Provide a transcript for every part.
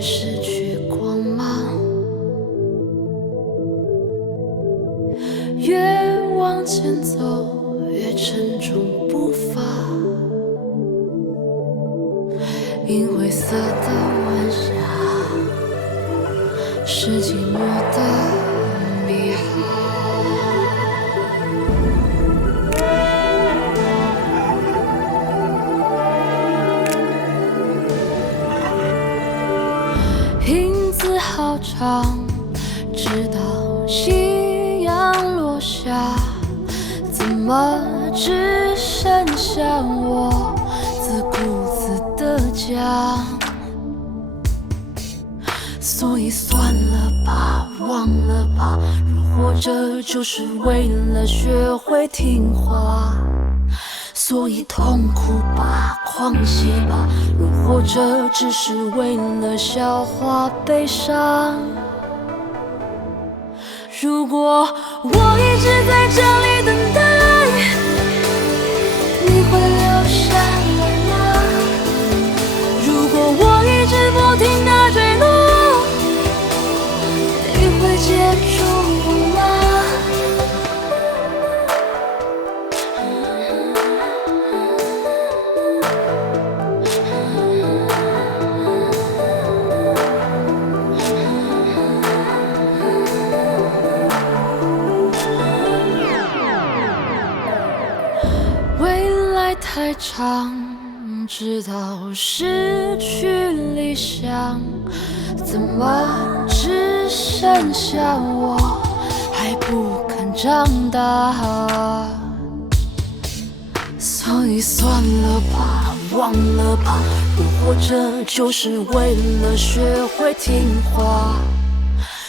却失去光芒。越往前走，越沉重步伐，银灰色的晚霞，是寂寞的笔画。影子好长，直到夕阳落下，怎么只剩下我自顾自的家？所以算了吧，忘了吧，若活着就是为了学会听话。所以痛苦吧，狂喜吧，若活着只是为了消化悲伤。如果我一直在这里等待，你会留下来吗？如果我一直不停地坠落，你会接住我吗？未来太长，直到失去理想，怎么只剩下我还不肯长大？所以算了吧，忘了吧，若活着就是为了学会听话。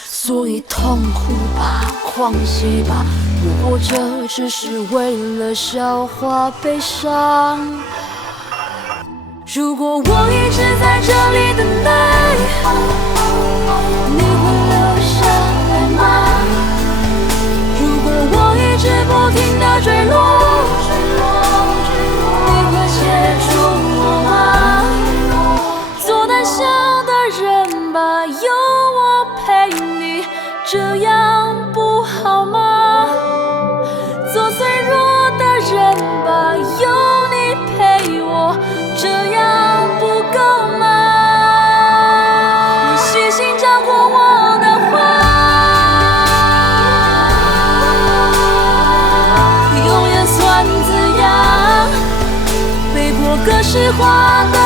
所以痛苦吧，狂喜吧，若活着只是为了消化悲伤。如果我一直在这里等待，你会留下来吗？如果我一直不停地坠落，你会接住我吗？做胆小的人吧，有我陪你，这样不好吗？做脆弱的人吧，有你陪我，这样不够吗？你细心照顾我的话，永远算字样，背过格式化的